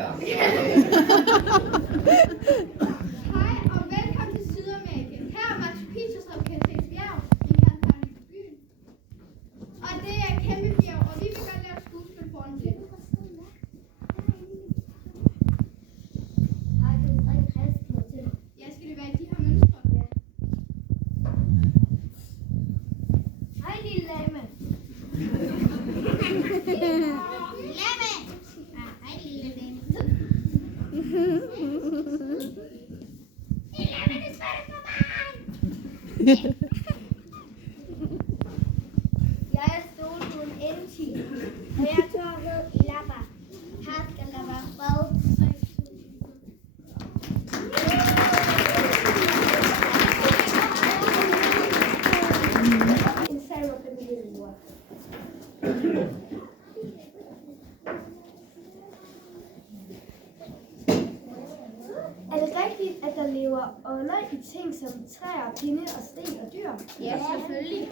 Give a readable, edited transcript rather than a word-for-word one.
Hej og velkommen til Sydamerika. Her er Machu Picchu, som kan ses bjerg, men kan komme i byen. Og det er et kæmpe bjerg, og vi vil godt lave et skuespil foran det. Ja, skal det være de her mønstre? Ja. Hej lille lame. Lame! Hej lille lame. Lame, det svarer på mig! Jeg er Solun Enti, og jeg tør ved i Lapa. Her skal der være fred. En salve på min lille mor. Er det rigtigt, at der lever ånder i ting som træer, pinde og sten og dyr? Ja, selvfølgelig.